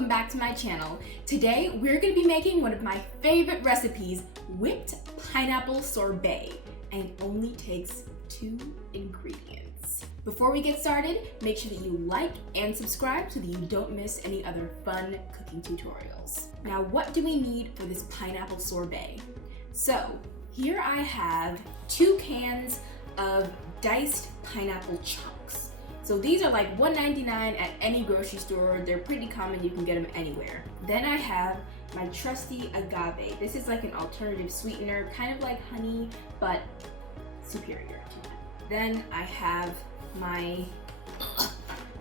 welcome back to my channel. Today we're going to be making one of my favorite recipes, whipped pineapple sorbet, and it only takes 2 ingredients. Before we get started, make sure that you like and subscribe so that you don't miss any other fun cooking tutorials. Now, what do we need for this pineapple sorbet? So here I have 2 cans of diced pineapple chunks. So these are like $1.99 at any grocery store. They're pretty common, you can get them anywhere. Then I have my trusty agave. This is like an alternative sweetener, kind of like honey, but superior to that. Then I have my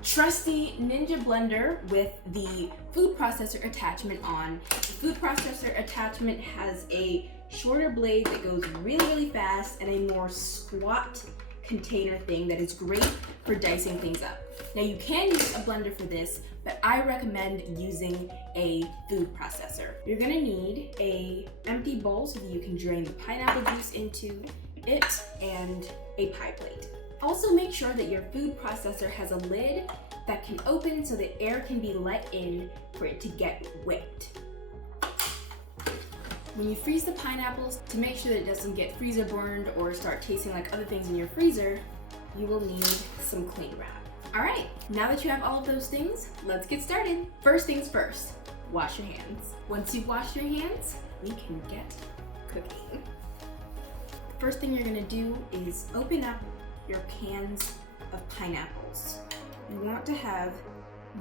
trusty Ninja blender with the food processor attachment on. The food processor attachment has a shorter blade that goes really fast and a more squat container thing that is great for dicing things up. Now you can use a blender for this, but I recommend using a food processor. You're gonna need a empty bowl so that you can drain the pineapple juice into it and a pie plate. Also make sure that your food processor has a lid that can open so that air can be let in for it to get whipped. When you freeze the pineapples, to make sure that it doesn't get freezer burned or start tasting like other things in your freezer, you will need some cling wrap. All right, now that you have all of those things, let's get started. First things first, wash your hands. Once you've washed your hands, we can get cooking. The first thing you're gonna do is open up your cans of pineapples. You want to have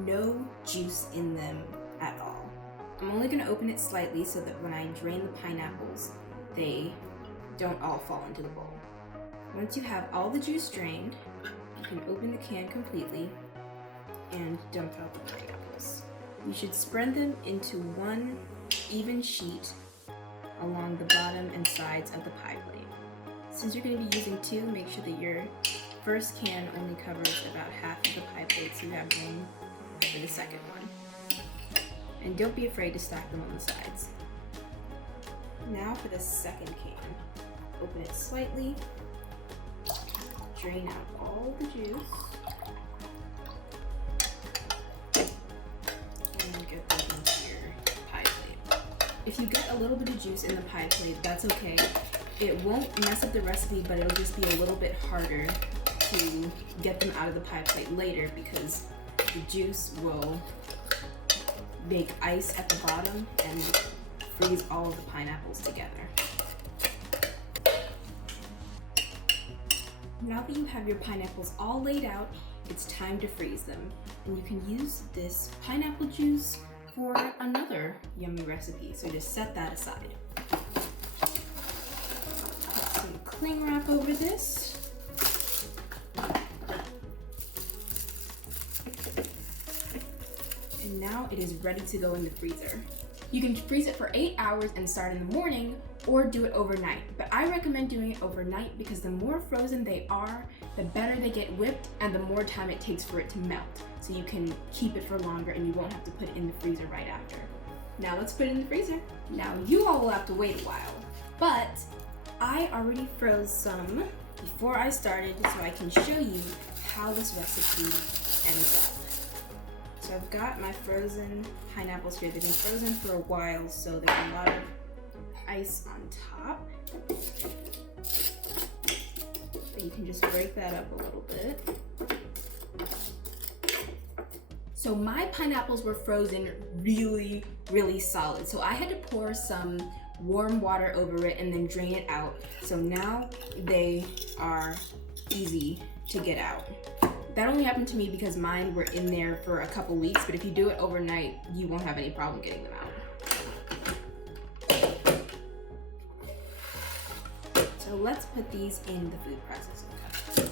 no juice in them at all. I'm only going to open it slightly so that when I drain the pineapples, they don't all fall into the bowl. Once you have all the juice drained, you can open the can completely and dump out the pineapples. You should spread them into one even sheet along the bottom and sides of the pie plate. Since you're going to be using 2, make sure that your first can only covers about half of the pie plate so you have room for the second one. And don't be afraid to stack them on the sides. Now for the second can. Open it slightly, drain out all the juice, and get them into your pie plate. If you get a little bit of juice in the pie plate, that's okay. It won't mess up the recipe, but it'll just be a little bit harder to get them out of the pie plate later because the juice will make ice at the bottom and freeze all of the pineapples together. Now that you have your pineapples all laid out, it's time to freeze them. And you can use this pineapple juice for another yummy recipe, so just set that aside. Put some cling wrap over this. And now it is ready to go in the freezer. You can freeze it for 8 hours and start in the morning, or do it overnight. But I recommend doing it overnight because the more frozen they are, the better they get whipped and the more time it takes for it to melt. So you can keep it for longer and you won't have to put it in the freezer right after. Now let's put it in the freezer. Now you all will have to wait a while, but I already froze some before I started so I can show you how this recipe ends up. So I've got my frozen pineapples here. They've been frozen for a while, so there's a lot of ice on top. So you can just break that up a little bit. So my pineapples were frozen really solid. So I had to pour some warm water over it and then drain it out. So now they are easy to get out. That only happened to me because mine were in there for a couple weeks, but if you do it overnight, you won't have any problem getting them out. So let's put these in the food processor.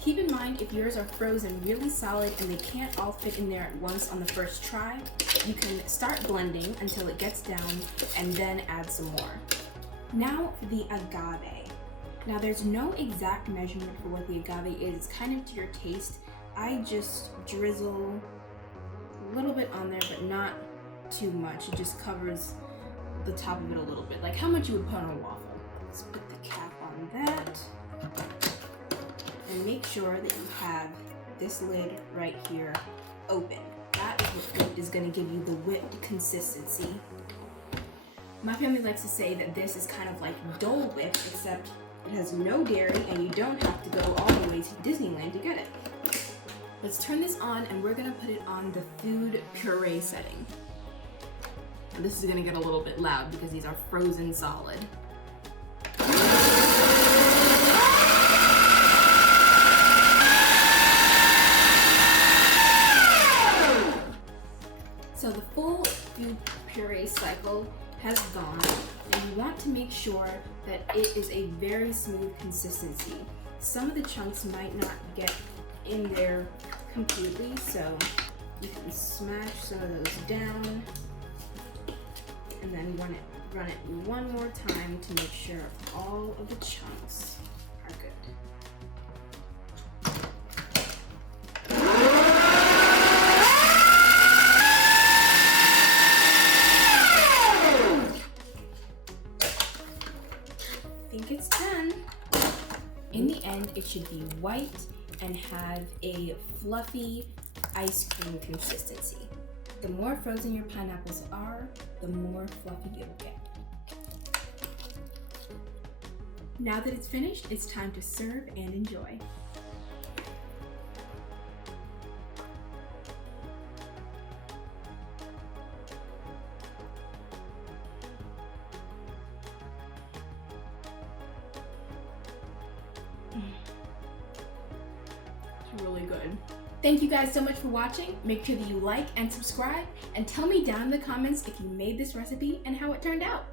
Keep in mind, if yours are frozen really solid and they can't all fit in there at once on the first try, you can start blending until it gets down and then add some more. Now for the agave. Now there's no exact measurement for what the agave is, it's kind of to your taste. I just drizzle a little bit on there, but not too much. It just covers the top of it a little bit, like how much you would put on a waffle. Let's put the cap on that. And make sure that you have this lid right here open. That is going to give you the whipped consistency. My family likes to say that this is kind of like Dole Whip, except it has no dairy and you don't have to go all the way to Disneyland to get it. Let's turn this on and we're gonna put it on the food puree setting. And this is gonna get a little bit loud because these are frozen solid. So the full food puree cycle has gone, and you want to make sure that it is a very smooth consistency. Some of the chunks might not get in there completely, so you can smash some of those down and then run it one more time to make sure all of the chunks are good. I think it's done. In the end, it should be white and have a fluffy ice cream consistency. The more frozen your pineapples are, the more fluffy it'll get. Now that it's finished, it's time to serve and enjoy. Really good. Thank you guys so much for watching. Make sure that you like and subscribe, and tell me down in the comments if you made this recipe and how it turned out.